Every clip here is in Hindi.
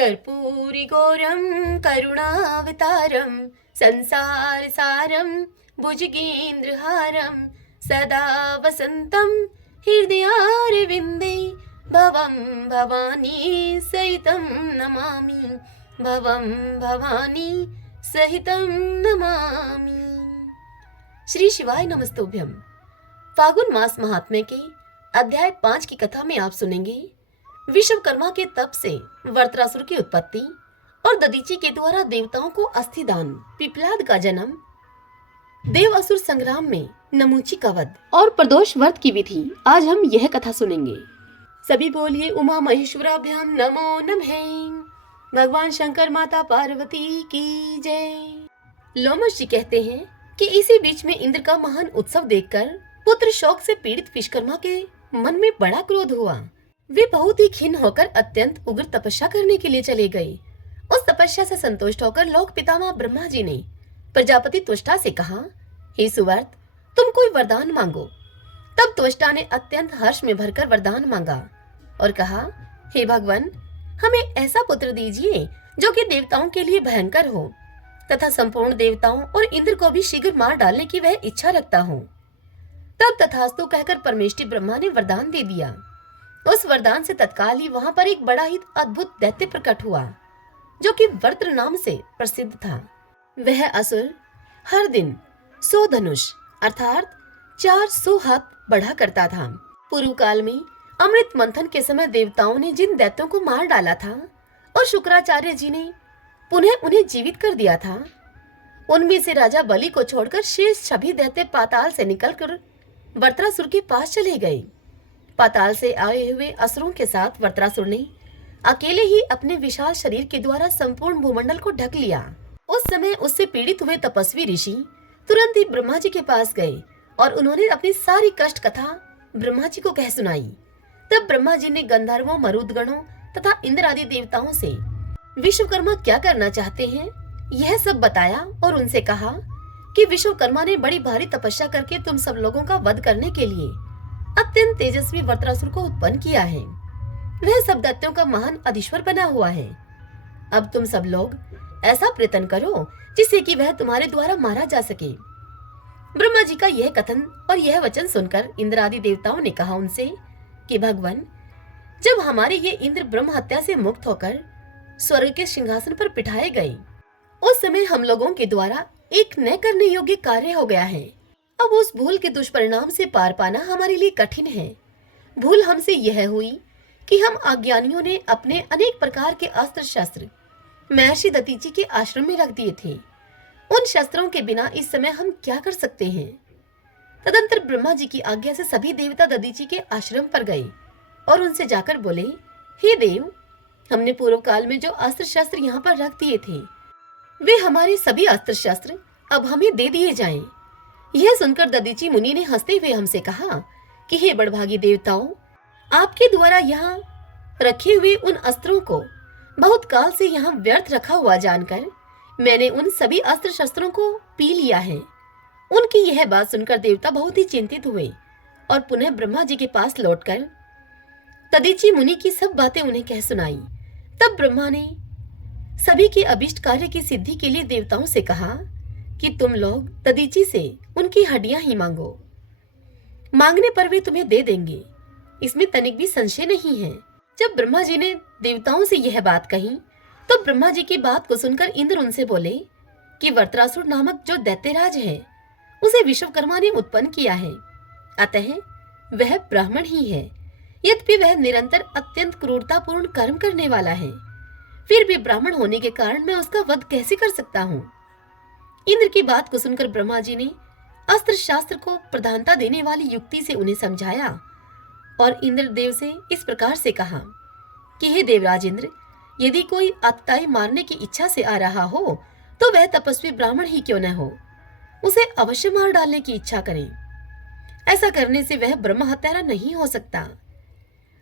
कर्पूरिगौरं करुणावतारं संसारसारं भुजगेन्द्रहारं सदा वसन्तं हृदयारविन्दे भवं भवानी सहितं नमामि। भवं भवानी सहितं नमामि। श्री शिवाय नमस्तुभ्यं। फागुन मास महात्म्य के अध्याय 5 की कथा में आप सुनेंगे विश्वकर्मा के तप से वरत्रासुर की उत्पत्ति और दधीचि के द्वारा देवताओं को अस्थिदान, पिपलाद का जन्म, देव असुर संग्राम में नमूची का वध और प्रदोष व्रत की विधि। आज हम यह कथा सुनेंगे। सभी बोलिए उमा महेश्वराभ्याम नमो नमः। भगवान शंकर माता पार्वती की जय। लोमश जी कहते हैं कि इसी बीच में इंद्र का महान उत्सव देखकर पुत्र शोक से पीड़ित विश्वकर्मा के मन में बड़ा क्रोध हुआ। वे बहुत ही खिन्न होकर अत्यंत उग्र तपस्या करने के लिए चले गए। उस तपस्या से संतुष्ट होकर लोक पितामह ब्रह्मा जी ने प्रजापति त्वष्टा से कहा, हे सुवर्त, तुम कोई वरदान मांगो। तब त्वष्टा ने अत्यंत हर्ष में भरकर वरदान मांगा और कहा, हे भगवान, हमें ऐसा पुत्र दीजिए जो कि देवताओं के लिए भयंकर हो तथा संपूर्ण देवताओं और इंद्र को भी शीघ्र मार डालने की वह इच्छा रखता हो। तब तथास्तु कहकर परमेष्टि ब्रह्मा ने वरदान दे दिया। उस वरदान से तत्काल ही वहां पर एक बड़ा ही अद्भुत दैत्य प्रकट हुआ जो कि वर्त्र नाम से प्रसिद्ध था। वह असुर हर दिन 100 धनुष अर्थात 400 हाथ बढ़ा करता था। पूर्व काल में अमृत मंथन के समय देवताओं ने जिन दैत्यों को मार डाला था और शुक्राचार्य जी ने पुनः उन्हें जीवित कर दिया था, उनमें से राजा बलि को छोड़कर शेष सभी दैत्य पाताल से निकलकर वरत्रासुर के पास चले गए। पाताल से आए हुए असुरों के साथ वरत्रासुर ने अकेले ही अपने विशाल शरीर के द्वारा संपूर्ण भूमंडल को ढक लिया। उस समय उससे पीड़ित हुए तपस्वी ऋषि तुरंत ही ब्रह्मा जी के पास गए और उन्होंने अपनी सारी कष्ट कथा ब्रह्मा जी को कह सुनाई। तब ब्रह्मा जी ने गंधर्वों, मरुदगणों तथा इंद्र आदि देवताओं से विश्वकर्मा क्या करना चाहते हैं यह सब बताया और उनसे कहा कि विश्वकर्मा ने बड़ी भारी तपस्या करके तुम सब लोगों का वध करने के लिए अत्यंत तेजस्वी वरत्रासुर को उत्पन्न किया है। वह सब दैत्यों का महान अधीश्वर बना हुआ है। अब तुम सब लोग ऐसा प्रयत्न करो जिससे कि वह तुम्हारे द्वारा मारा जा सके। ब्रह्मा जी का यह कथन और यह वचन सुनकर इंद्र आदि देवताओं ने कहा उनसे कि भगवान, जब हमारे ये इंद्र ब्रह्म हत्या से मुक्त होकर स्वर्ग के सिंहासन पर बिठाए गए, उस समय हम लोगों के द्वारा एक न करने योग्य कार्य हो गया है। अब उस भूल के दुष्परिणाम से पार पाना हमारे लिए कठिन है। भूल हमसे यह हुई कि हम अज्ञानियों ने अपने अनेक प्रकार के अस्त्र शस्त्र महर्षि दधीचि के आश्रम में रख दिए थे। उन शस्त्रों के बिना इस समय हम क्या कर सकते हैं। तदंतर ब्रह्मा जी की आज्ञा से सभी देवता दधीचि के आश्रम पर गए और उनसे जाकर बोले, हे देव, हमने पूर्व काल में जो अस्त्र शस्त्र यहाँ पर रख दिए थे वे हमारे सभी अस्त्र शस्त्र अब हमें दे दिए जाएं। यह सुनकर दधीचि मुनि ने हंसते हुए हमसे कहा कि हे बड़भागी देवताओं, आपके द्वारा यहाँ रखे हुए उन अस्त्रों को बहुत काल से यहाँ व्यर्थ रखा हुआ जानकर मैंने उन सभी अस्त्र शस्त्रों को पी लिया है। उनकी यह बात सुनकर देवता बहुत ही चिंतित हुए और पुनः ब्रह्मा जी के पास लौटकर दधीचि मुनि की सब बातें उन्हें कह सुनाई। तब ब्रह्मा ने सभी के अभिष्ट कार्य की सिद्धि के लिए देवताओं से कहा कि तुम लोग दधीचि से उनकी हड्डियां ही मांगो। मांगने पर वे तुम्हें दे देंगे, इसमें तनिक भी संशय नहीं है। जब ब्रह्मा जी ने देवताओं से यह बात कही तो ब्रह्मा जी की बात को सुनकर इंद्र उनसे बोले कि वरत्रासुर नामक जो दैत्यराज है उसे विश्वकर्मा ने उत्पन्न किया है, अतः वह ब्राह्मण ही है। यद्यपि वह निरंतर अत्यंत क्रूरतापूर्ण कर्म करने वाला है, फिर भी ब्राह्मण होने के कारण मैं उसका वध कैसे कर सकता हूँ। इंद्र की बात को सुनकर ब्रह्मा जी ने अस्त्र शास्त्र को प्रधानता देने वाली युक्ति से उन्हें समझाया और इंद्र देव से इस प्रकार से कहा कि हे देवराज इंद्र, यदि कोई आतताई मारने की इच्छा से आ रहा हो तो वह तपस्वी ब्राह्मण ही क्यों न हो, उसे अवश्य मार डालने की इच्छा करें। ऐसा करने से वह ब्रह्म हत्यारा नहीं हो सकता।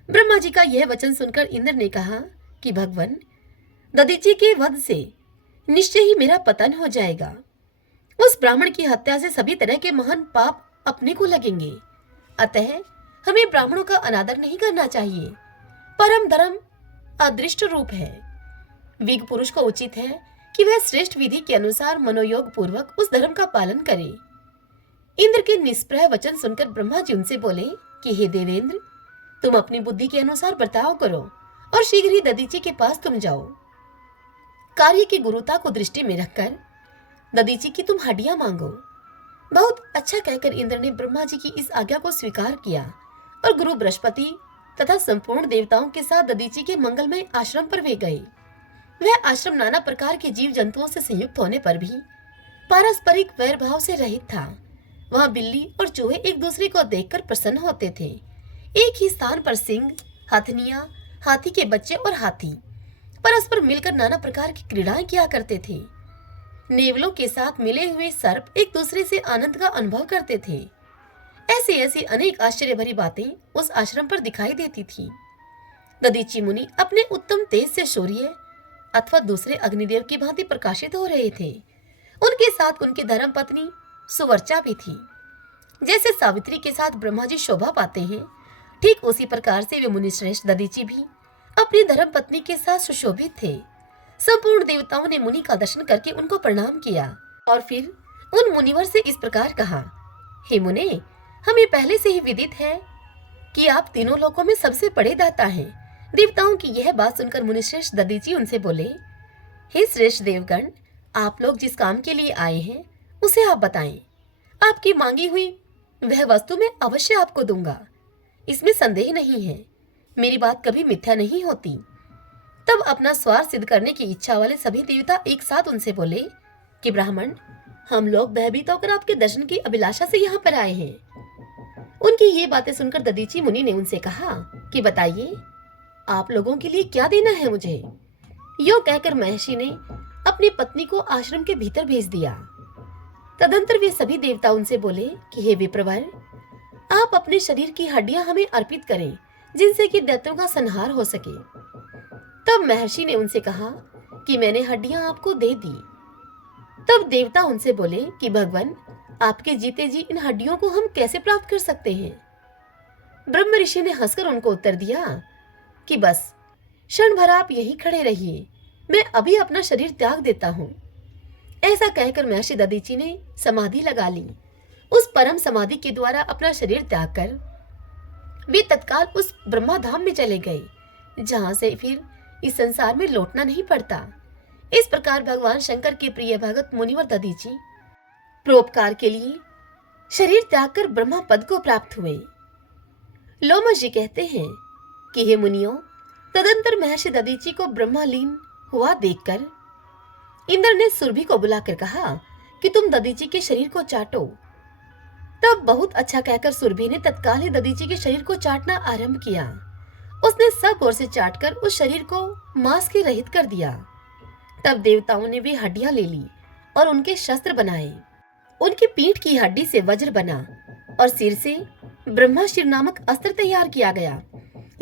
ब्रह्मा जी का यह वचन सुनकर इंद्र ने कहा कि भगवान, दधीचि के वध से निश्चय ही मेरा पतन हो जाएगा। उस ब्राह्मण की हत्या से सभी तरह के महान पाप अपने को लगेंगे, अतः हमें ब्राह्मणों का अनादर नहीं करना चाहिए। परम धर्म अदृष्ट रूप है। विग पुरुष को उचित है कि वह श्रेष्ठ विधि के अनुसार मनोयोग पूर्वक उस धर्म का पालन करे। इंद्र के निष्प्रह वचन सुनकर ब्रह्मा जी उनसे बोले कि हे देवेंद्र, तुम अपनी बुद्धि के अनुसार बर्ताव करो और शीघ्र ही दधीची के पास तुम जाओ। कार्य की गुरुता को दृष्टि में रखकर दधीची की तुम हड्डियां मांगो। बहुत अच्छा कहकर इंद्र ने ब्रह्मा जी की इस आज्ञा को स्वीकार किया और गुरु बृहस्पति तथा संपूर्ण देवताओं के साथ दधीची के मंगलमय आश्रम पर वे गए। वह आश्रम नाना प्रकार के जीव जंतुओं से संयुक्त होने पर भी पारस्परिक वैर भाव से रहित था। वहां बिल्ली और चूहे एक दूसरे को देखकर प्रसन्न होते थे। एक ही स्थान पर सिंह, हथनियां, हाथी के बच्चे और हाथी परस्पर मिलकर नाना प्रकार की क्रीड़ाएं किया करते थे। नेवलों के साथ मिले हुए सर्प एक दूसरे से आनंद का अनुभव करते थे। ऐसी ऐसी अनेक आश्चर्य भरी बातें उस आश्रम पर दिखाई देती थी। दधीची मुनि अपने उत्तम तेज से सूर्य अथवा दूसरे अग्निदेव की भांति प्रकाशित हो रहे थे। उनके साथ उनकी धर्म पत्नी सुवर्चा भी थी। जैसे सावित्री के साथ ब्रह्मा जी शोभा पाते हैं, ठीक उसी प्रकार से वे मुनिश्रेष्ठ दधीची भी अपनी धर्म पत्नी के साथ सुशोभित थे। संपूर्ण देवताओं ने मुनि का दर्शन करके उनको प्रणाम किया और फिर उन मुनिवर से इस प्रकार कहा, हे मुने, हमें पहले से ही विदित है कि आप तीनों लोकों में सबसे बड़े दाता हैं। देवताओं की यह बात सुनकर मुनिश्रेष्ठ दधीची उनसे बोले, हे श्रेष्ठ देवगण, आप लोग जिस काम के लिए आए हैं उसे आप बताएं। आपकी मांगी हुई वह वस्तु मैं अवश्य आपको दूंगा, इसमें संदेह नहीं है। मेरी बात कभी मिथ्या नहीं होती। तब अपना स्वार्थ सिद्ध करने की इच्छा वाले सभी देवता एक साथ उनसे बोले कि ब्राह्मण, हम लोग भयभीत होकर आपके दर्शन की अभिलाषा से यहाँ पर आए हैं। उनकी ये बातें सुनकर दधीची मुनि ने उनसे कहा कि बताइए, आप लोगों के लिए क्या देना है मुझे। यो कहकर महर्षि ने अपनी पत्नी को आश्रम के भीतर भेज दिया। तदंतर वे सभी देवता उनसे बोले कि हे विप्रवर, आप अपने शरीर की हड्डियां हमें अर्पित करें, जिनसे कि दैत्यों का संहार हो सके। तब महर्षि ने उनसे कहा कि मैंने हड्डियां आपको दे दी। तब देवता उनसे बोले कि भगवान, आपके जीते जी इन हड्डियों को हम कैसे प्राप्त कर सकते हैं। ब्रह्म ऋषि ने हंसकर उनको उत्तर दिया कि बस क्षण भर आप यहीं खड़े रहिए, मैं अभी अपना शरीर त्याग देता हूँ। ऐसा कहकर महर्षि दधीची ने समाधि लगा ली। उस परम समाधि के द्वारा अपना शरीर त्याग कर वे तत्काल उस ब्रह्माधाम में चले गए, जहां से फिर इस संसार में लौटना नहीं पड़ता। इस प्रकार भगवान शंकर के प्रिय भगत मुनिवर दधीची परोपकार के लिए शरीर त्याग कर ब्रह्मा पद को प्राप्त हुए। लोमश जी कहते हैं कि हे मुनियों, तदंतर महर्षि दधीची को ब्रह्मालीन हुआ देखकर इंद्र ने सुरभि को बुलाकर कहा कि तुम दधीची के शरीर को चाटो। तब बहुत अच्छा कहकर सुरभि ने तत्काल ही दधीची के शरीर को चाटना आरंभ किया। उसने सब ओर से चाटकर उस शरीर को मांस के रहित कर दिया। तब देवताओं ने वे हड्डियां ले ली और उनके शस्त्र बनाए। उनकी पीठ की हड्डी से वज्र बना और सिर से ब्रह्माशिर नामक अस्त्र तैयार किया गया।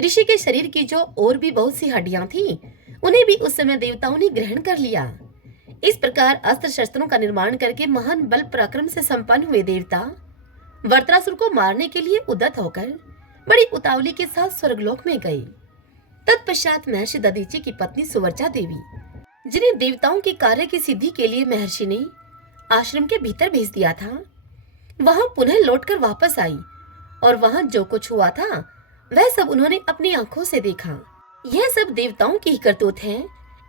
ऋषि के शरीर की जो और भी बहुत सी हड्डियां थीं, उन्हें भी उस समय देवताओं ने ग्रहण कर लिया। इस प्रकार अस्त्र शस्त्रों का निर्माण करके महान बल पराक्रम से संपन्न हुए देवता वरत्रासुर को मारने के लिए उद्यत होकर बड़ी उतावली के साथ स्वर्गलोक में गए। तत्पश्चात महर्षि दधीची की पत्नी सुवर्चा देवी, जिन्हें देवताओं के कार्य की सिद्धि के लिए महर्षि ने आश्रम के भीतर भेज दिया था, वहां पुनः लौटकर वापस आई और वहां जो कुछ हुआ था वह सब उन्होंने अपनी आंखों से देखा। यह सब देवताओं की ही करतूत है।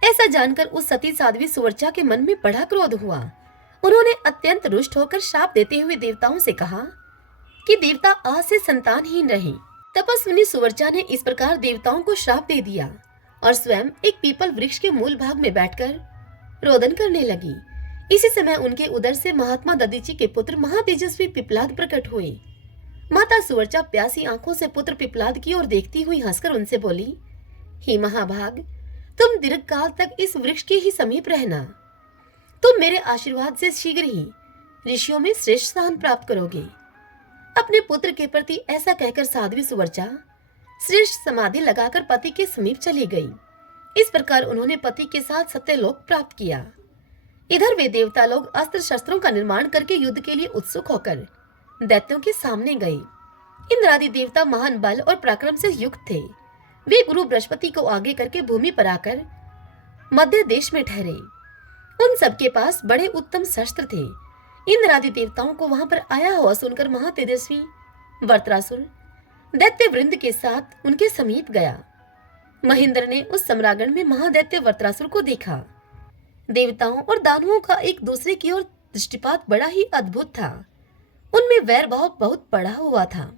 ऐसा जानकर उस सती साध्वी सुवर्चा के मन में बड़ा क्रोध हुआ। उन्होंने अत्यंत रुष्ट होकर शाप देते हुए देवताओं से कहा कि देवता आज से संतानहीन रहे। तपस्विनी सुवर्चा ने इस प्रकार देवताओं को श्राप दे दिया और स्वयं एक पीपल वृक्ष के मूल भाग में बैठकर रोदन करने लगी। इसी समय उनके उदर से महात्मा दधीची के पुत्र महातेजस्वी पिपलाद प्रकट हुए। माता सुवर्चा प्यासी आंखों से पुत्र पिपलाद की ओर देखती हुई हंसकर उनसे बोली, हे महाभाग, तुम दीर्घ काल तक इस वृक्ष के ही समीप रहना। तुम मेरे आशीर्वाद से शीघ्र ही ऋषियों में श्रेष्ठ स्थान प्राप्त करोगे। अपने पुत्र के प्रति ऐसा कहकर साध्वी सुवर्चा श्रेष्ठ समाधि लगाकर पति के समीप चली गई। इस प्रकार उन्होंने पति के साथ सत्यलोक प्राप्त किया। इधर वे देवता लोग अस्त्र शस्त्रों का निर्माण करके युद्ध के लिए उत्सुक होकर दैत्यों के सामने गए। इंद्रादि देवता महान बल और पराक्रम से युक्त थे। वे गुरु बृहस्पति को आगे करके भूमि पर आकर मध्य देश में ठहरे। उन सबके पास बड़े उत्तम शस्त्र थे। इंद्र आदि देवताओं को वहां पर आया हुआ सुनकर महातेजस्वी वृत्रासुर दैत्य वृंद के साथ उनके समीप गया। महेंद्र ने उस सम्रागण में महादैत्य वृत्रासुर को देखा। देवताओं और दानवों का एक दूसरे की ओर दृष्टिपात बड़ा ही अद्भुत था। उनमें वैर भाव बहुत बढ़ा हुआ था।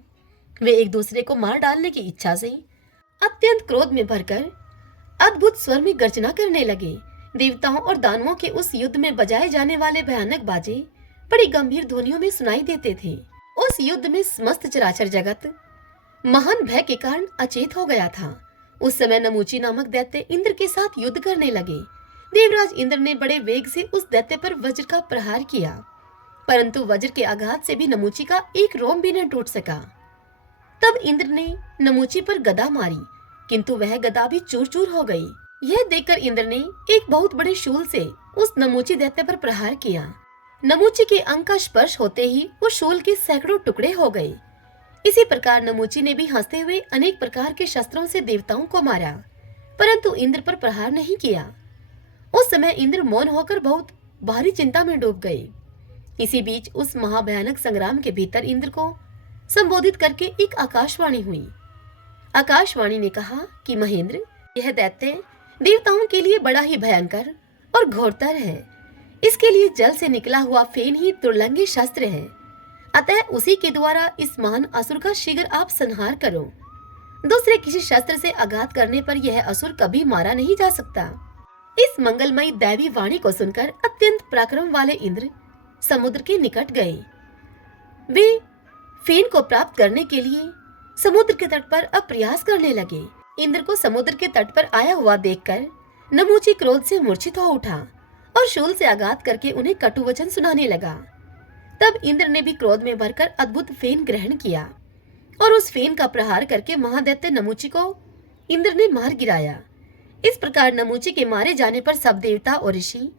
वे एक दूसरे को मार डालने की इच्छा से अत्यंत क्रोध में भरकर अद्भुत स्वर में गर्जना करने लगे। देवताओं और दानवों के उस युद्ध में बजाए जाने वाले भयानक बाजे बड़ी गंभीर ध्वनियों में सुनाई देते थे। उस युद्ध में समस्त चराचर जगत महान भय के कारण अचेत हो गया था। उस समय नमूची नामक दैत्य इंद्र के साथ युद्ध करने लगे। देवराज इंद्र ने बड़े वेग से उस दैत्य पर वज्र का प्रहार किया, परंतु वज्र के आघात से भी नमूची का एक रोम भी न टूट सका। तब इंद्र ने नमूची पर गदा मारी, किंतु वह गदा भी चूर चूर हो गई। यह देखकर इंद्र ने एक बहुत बड़े शूल से उस नमूची दैत्य पर प्रहार किया। नमूची के अंग का स्पर्श होते ही उस शूल के सैकड़ों टुकड़े हो गए। इसी प्रकार नमूची ने भी हंसते हुए अनेक प्रकार के शस्त्रों से देवताओं को मारा, परंतु इंद्र पर प्रहार नहीं किया। उस समय इंद्र मौन होकर बहुत भारी चिंता में डूब गए। इसी बीच उस महाभयानक संग्राम के भीतर इंद्र को संबोधित करके एक आकाशवाणी हुई। आकाशवाणी ने कहा कि महेंद्र, यह दैत्य देवताओं के लिए बड़ा ही भयंकर और घोरतर है। इसके लिए जल से निकला हुआ फेन ही दुर्लंघी शस्त्र है। अतः उसी के द्वारा इस महान असुर का शीघ्र आप संहार करो। दूसरे किसी शस्त्र से आघात करने पर यह असुर कभी मारा नहीं जा सकता। इस मंगलमयी दैवी वाणी को सुनकर अत्यंत पराक्रम वाले इंद्र समुद्र के निकट गए। वे फेन को प्राप्त करने के लिए समुद्र के तट पर अब प्रयास करने लगे। इंद्र को समुद्र के तट पर आया हुआ देखकर नमूची क्रोध से मूर्छित हो उठा और शूल से आघात करके उन्हें कटु वचन सुनाने लगा। तब इंद्र ने भी क्रोध में भरकर अद्भुत फेन ग्रहण किया और उस फेन का प्रहार करके महादैत्य नमूची को इंद्र ने मार गिराया। इस प्रकार नमूची के मारे जाने पर सब देवता और ऋषि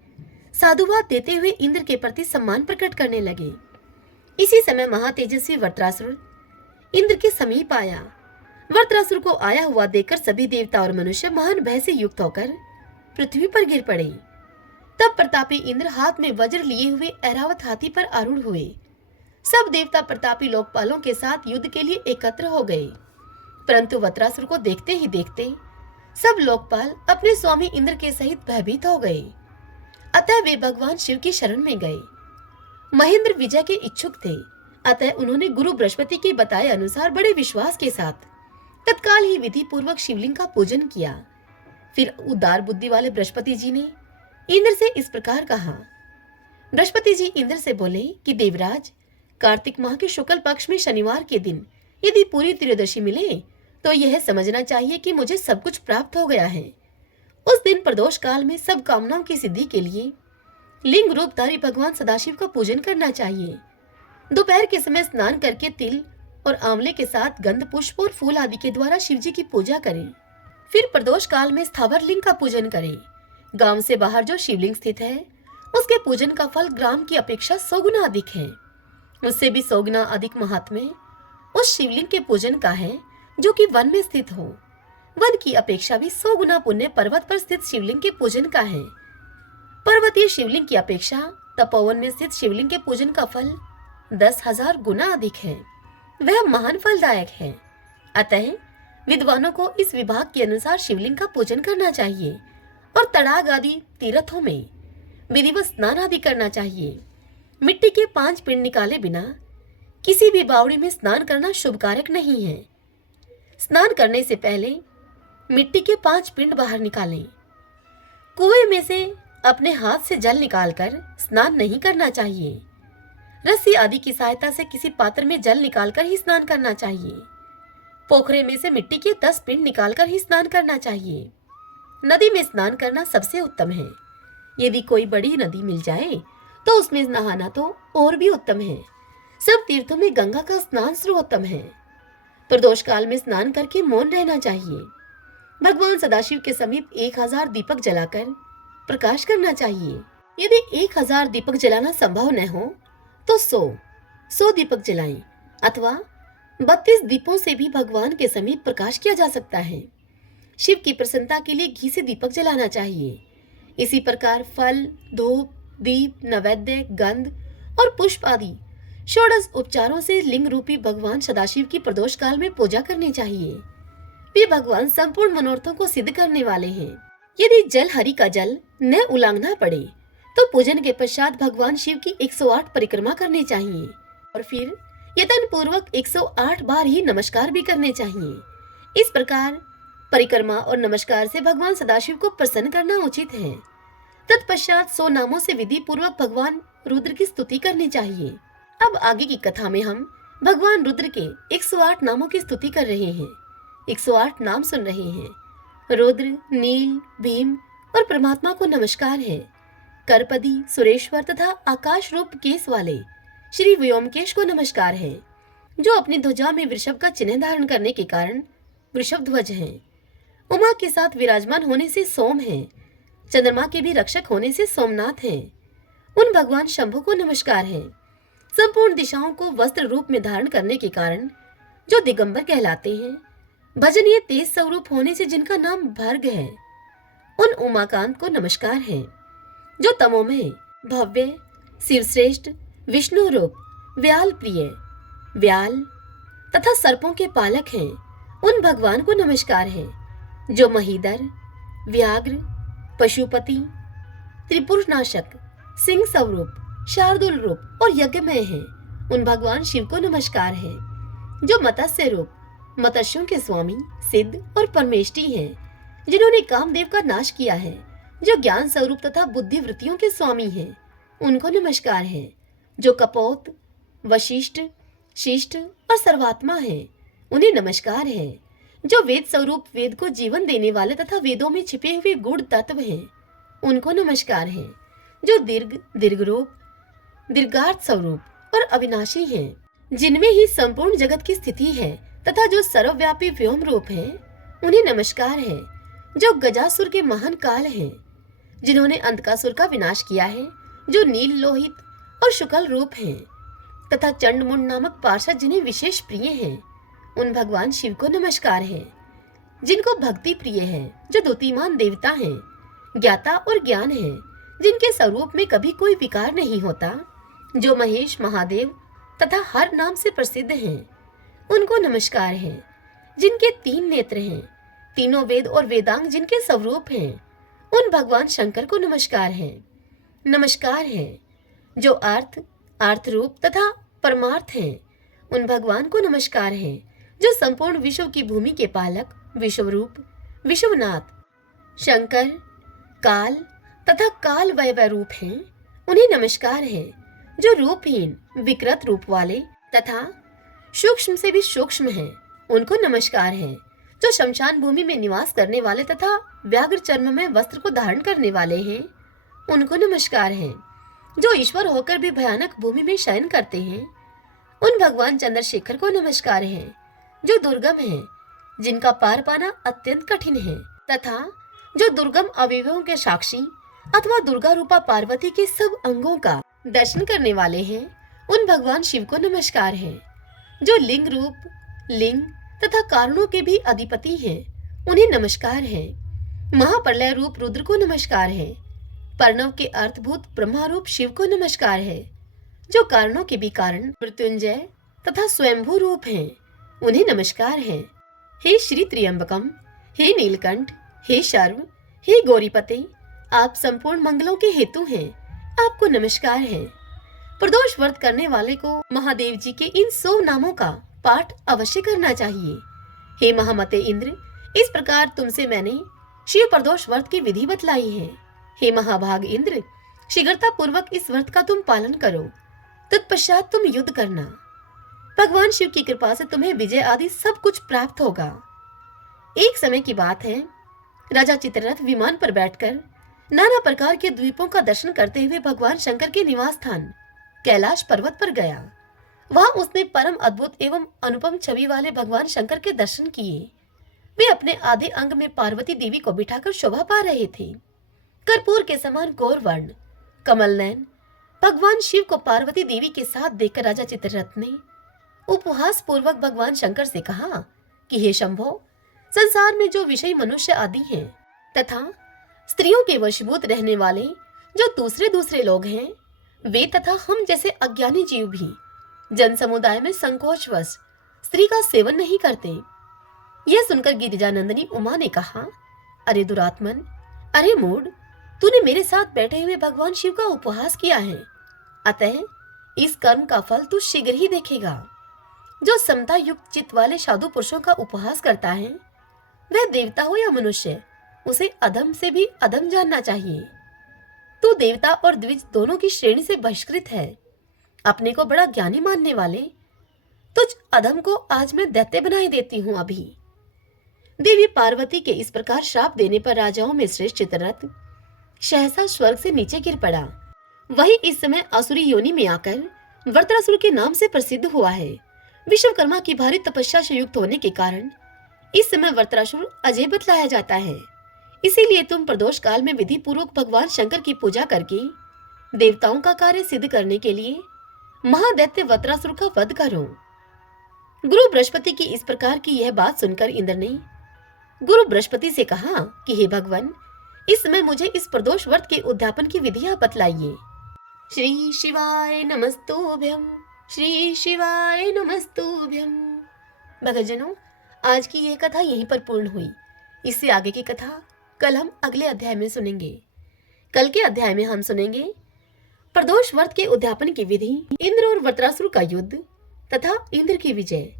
साधुवाद देते हुए इंद्र के प्रति सम्मान प्रकट करने लगे। इसी समय महातेजस्वी वृत्रासुर इंद्र के समीप आया। वृत्रासुर को आया हुआ देखकर सभी देवता और मनुष्य महान भय से युक्त होकर पृथ्वी पर गिर पड़े। तब प्रतापी इंद्र हाथ में वज्र लिए हुए ऐरावत हाथी पर आरूढ़ हुए। सब देवता प्रतापी लोकपालों के साथ युद्ध के लिए एकत्र हो गए, परंतु वृत्रासुर को देखते ही देखते सब लोकपाल अपने स्वामी इंद्र के सहित भयभीत हो गए। अतः वे भगवान शिव की शरण में गए। महेंद्र विजय के इच्छुक थे, अतः उन्होंने गुरु बृहस्पति के बताए अनुसार बड़े विश्वास के साथ तत्काल ही विधि पूर्वक शिवलिंग का पूजन किया। फिर उदार बुद्धि वाले बृहस्पति जी ने इंद्र से इस प्रकार कहा। बृहस्पति जी इंद्र से बोले कि देवराज, कार्तिक माह के शुक्ल पक्ष में शनिवार के दिन यदि पूरी त्रयोदशी मिले तो यह समझना चाहिए कि मुझे सब कुछ प्राप्त हो गया है। उस दिन प्रदोष काल में सब कामनाओं की सिद्धि के लिए लिंग रूपधारी भगवान सदाशिव का पूजन करना चाहिए। दोपहर के समय स्नान करके तिल और आंवले के साथ गंध पुष्प और फूल आदि के द्वारा शिव जी की पूजा करें। फिर प्रदोष काल में स्थावर लिंग का पूजन करें। गांव से बाहर जो शिवलिंग स्थित है उसके पूजन का फल ग्राम की अपेक्षा 100 गुना अधिक है। उससे भी 100 गुना अधिक महात्म्य उस शिवलिंग के पूजन का है जो कि वन में स्थित हो। वन की अपेक्षा भी 100 गुना पुण्य पर्वत पर स्थित शिवलिंग के पूजन का है। पर्वतीय शिवलिंग की अपेक्षा तपोवन में स्थित शिवलिंग के पूजन का फल 10,000 गुना अधिक है। वह महान फलदायक है। अतः विद्वानों को इस विभाग के अनुसार शिवलिंग का पूजन करना चाहिए और तड़ाग आदि तीर्थों में विधिवत स्नान आदि करना चाहिए। मिट्टी के 5 पिंड निकाले बिना किसी भी बावड़ी में स्नान करना शुभ कारक नहीं है। स्नान करने से पहले मिट्टी के 5 पिंड बाहर निकालें। कुएं में से अपने हाथ से जल निकालकर स्नान नहीं करना चाहिए। रस्सी आदि की सहायता से किसी पात्र में जल निकालकर ही स्नान करना चाहिए। पोखरे में से मिट्टी के 10 पिंड निकालकर ही स्नान करना चाहिए। नदी में स्नान करना सबसे उत्तम है। यदि कोई बड़ी नदी मिल जाए तो उसमें नहाना तो और भी उत्तम है। सब तीर्थों में गंगा का स्नान सर्वोत्तम है। प्रदोष काल में स्नान करके मौन रहना चाहिए। भगवान सदाशिव के समीप 1000 दीपक जलाकर प्रकाश करना चाहिए। यदि 1000 दीपक जलाना संभव न हो तो 100 दीपक जलाएं, अथवा 32 दीपों से भी भगवान के समीप प्रकाश किया जा सकता है। शिव की प्रसन्नता के लिए घी से दीपक जलाना चाहिए। इसी प्रकार फल, धूप, दीप, नैवेद्य, गंध और पुष्प आदि षोडश उपचारों से लिंग रूपी भगवान सदाशिव की प्रदोष काल में पूजा करनी चाहिए। वे भगवान संपूर्ण मनोरथों को सिद्ध करने वाले हैं। यदि जल हरि का जल न उलांघना पड़े तो पूजन के पश्चात भगवान शिव की 108 परिक्रमा करनी चाहिए और फिर यतन पूर्वक 108 बार ही नमस्कार भी करने चाहिए। इस प्रकार परिक्रमा और नमस्कार से भगवान सदाशिव को प्रसन्न करना उचित है। तत्पश्चात 100 नामों से विधि पूर्वक भगवान रुद्र की स्तुति करनी चाहिए। अब आगे की कथा में हम भगवान रुद्र के 108 नामों की स्तुति कर रहे हैं। 108 नाम सुन रहे हैं। रुद्र, नील, भीम और परमात्मा को नमस्कार है। करपदी, सुरेश्वर तथा आकाश रूप केस वाले श्री व्योमकेश को नमस्कार है, जो अपनी ध्वजा में वृषभ का चिन्ह धारण करने के कारण वृषभ ध्वज हैं। उमा के साथ विराजमान होने से सोम है। चंद्रमा के भी रक्षक होने से सोमनाथ हैं। उन भगवान शंभु को नमस्कार है। संपूर्ण दिशाओं को वस्त्र रूप में धारण करने के कारण जो दिगंबर कहलाते हैं। भजनीय तेज स्वरूप होने से जिनका नाम भर्ग है, उन उमाकांत को नमस्कार है। जो तमोमय, भव्य, शिवश्रेष्ठ, विष्णु रूप, व्याल प्रिय, व्याल तथा सर्पों के पालक हैं, उन भगवान को नमस्कार है। जो महीधर, व्याघ्र, पशुपति, त्रिपुरनाशक, सिंह स्वरूप, शार्दुल रूप और यज्ञमय हैं, उन भगवान शिव को नमस्कार है। जो मत्स्य रूप, मत्स्यों के स्वामी, सिद्ध और परमेष्टि हैं, जिन्होंने कामदेव का नाश किया है। जो ज्ञान स्वरूप तथा बुद्धि वृत्तियों के स्वामी हैं, उनको नमस्कार है। जो कपोत, वशिष्ठ, शिष्ट और सर्वात्मा हैं, उन्हें नमस्कार है। जो वेद स्वरूप, वेद को जीवन देने वाले तथा वेदों में छिपे हुए गूढ़ तत्व हैं, उनको नमस्कार है। जो दीर्घ, दीर्घ रूप, दीर्घार्थ स्वरूप और अविनाशी हैं, जिनमें ही संपूर्ण जगत की स्थिति है तथा जो सर्वव्यापी व्योम रूप है, उन्हें नमस्कार है। जो गजासुर के महान काल हैं, जिन्होंने अंधकासुर का विनाश किया है। जो नील, लोहित और शुक्ल रूप हैं तथा चंडमुंड नामक पार्षद जिन्हें विशेष प्रिय हैं, उन भगवान शिव को नमस्कार है। जिनको भक्ति प्रिय है, जो द्युतिमान देवता हैं, ज्ञाता और ज्ञान है, जिनके स्वरूप में कभी कोई विकार नहीं होता। जो महेश, महादेव तथा हर नाम से प्रसिद्ध हैं, उनको नमस्कार है। जिनके 3 नेत्र हैं, तीनों वेद और वेदांग जिनके स्वरूप हैं, उन भगवान शंकर को नमस्कार है। नमस्कार है। जो अर्थ, अर्थ रूप तथा परमार्थ हैं, उन भगवान को नमस्कार है। जो संपूर्ण विश्व की भूमि के पालक, विश्वरूप, विश्वनाथ, शंकर, काल तथा काल वैभव रूप हैं, उन्हें नमस्कार है। जो रूपहीन, विकृत रूप वाले तथा सूक्ष्म से भी सूक्ष्म हैं, उनको नमस्कार है। जो शमशान भूमि में निवास करने वाले तथा व्याघ्र चर्म में वस्त्र को धारण करने वाले हैं, उनको नमस्कार है। जो ईश्वर होकर भी भयानक भूमि में शयन करते हैं, उन भगवान चंद्रशेखर को नमस्कार है। जो दुर्गम है, जिनका पार पाना अत्यंत कठिन है तथा जो दुर्गम अवयवों के साक्षी अथवा दुर्गा रूपा पार्वती के सब अंगों का दर्शन करने वाले हैं, उन भगवान शिव को नमस्कार है। जो लिंग रूप, लिंग तथा कारणों के भी अधिपति हैं, उन्हें नमस्कार है। महाप्रलय रूप रुद्र को नमस्कार है। प्रणव के अर्थभूत ब्रह्मा रूप शिव को नमस्कार है। जो कारणों के भी कारण, मृत्युंजय तथा स्वयंभू रूप हैं, उन्हें नमस्कार है। हे श्री त्र्यंबकम, हे नीलकंठ, हे शर्व, हे गौरीपते, आप संपूर्ण मंगलों के हेतु हैं, आपको नमस्कार है। प्रदोष व्रत करने वाले को महादेव जी के इन 100 नामों का पाठ अवश्य करना चाहिए। हे महामते इंद्र, इस प्रकार तुमसे मैंने शिव प्रदोष व्रत की विधि बतलाई है। हे महाभाग इंद्र, शीघ्रता पूर्वक इस व्रत का तुम पालन करो, तत्पश्चात तुम युद्ध करना। भगवान शिव की कृपा से तुम्हें विजय आदि सब कुछ प्राप्त होगा। एक समय की बात है, राजा चित्ररथ विमान पर बैठकर नाना प्रकार के द्वीपों का दर्शन करते हुए भगवान शंकर के निवास स्थान कैलाश पर्वत पर गया। वहां उसने परम अद्भुत एवं अनुपम छवि वाले भगवान शंकर के दर्शन किए। वे अपने आधे अंग में पार्वती देवी को बिठाकर शोभा पा रहे थे। कर्पूर के समान गौर वर्ण, कमल नयन भगवान शिव को पार्वती देवी के साथ देखकर राजा चित्ररथ ने उपहास पूर्वक भगवान शंकर से कहा कि हे शंभो, संसार में जो विषय मनुष्य आदि हैं तथा स्त्रियों के वशीभूत रहने वाले जो दूसरे दूसरे लोग हैं, वे तथा हम जैसे अज्ञानी जीव भी जन समुदाय में संकोचवश स्त्री का सेवन नहीं करते। यह सुनकर गिरिजानंदिनी उमा ने कहा, अरे दुरात्मन, अरे मूढ़, तूने मेरे साथ बैठे हुए भगवान शिव का उपहास किया है, अतः इस कर्म का फल तू शीघ्र ही देखेगा। जो समता युक्त चित्त वाले साधु पुरुषों का उपहास करता है, वह देवता हो या मनुष्य, उसे अधम से भी अधम जानना चाहिए। तू देवता और द्विज दोनों की श्रेणी से बहिष्कृत है। अपने को बड़ा ज्ञानी मानने वाले तुझ अधम को आज मैं दैत्य बनाए देती हूं। अभी देवी पार्वती के इस प्रकार श्राप देने पर राजाओं में श्रेष्ठ चित्ररथ सहसा स्वर्ग से नीचे गिर पड़ा। वही इस समय असुरी योनि में आकर वृत्रासुर के नाम से प्रसिद्ध हुआ है। विश्वकर्मा की भारी तपस्या से युक्त होने के कारण इस समय वृत्रासुर अजय बतलाया जाता है। इसीलिए तुम प्रदोष काल में विधि पूर्वक भगवान शंकर की पूजा करके देवताओं का कार्य सिद्ध करने के लिए महादैत्य वृत्रासुर का वध करो। गुरु बृहस्पति की इस प्रकार की यह बात सुनकर इंद्र ने गुरु बृहस्पति से कहा कि हे भगवान, इस समय मुझे इस प्रदोष व्रत के उद्यापन की विधियां बतलाइए। श्री शिवाय नमस्तुभ्यं, श्री शिवाय नमस्तुभ्यं। भक्तजनों, आज की यह कथा यहीं पर पूर्ण हुई। इससे आगे की कथा कल हम अगले अध्याय में सुनेंगे। कल के अध्याय में हम सुनेंगे प्रदोष व्रत के उद्यापन की विधि, इंद्र और वृत्रासुर का युद्ध तथा इंद्र की विजय।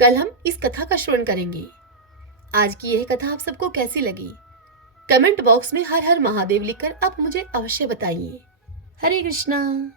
कल हम इस कथा का श्रवण करेंगे। आज की यह कथा आप सबको कैसी लगी? कमेंट बॉक्स में हर हर महादेव लिखकर आप मुझे अवश्य बताइए। हरे कृष्णा।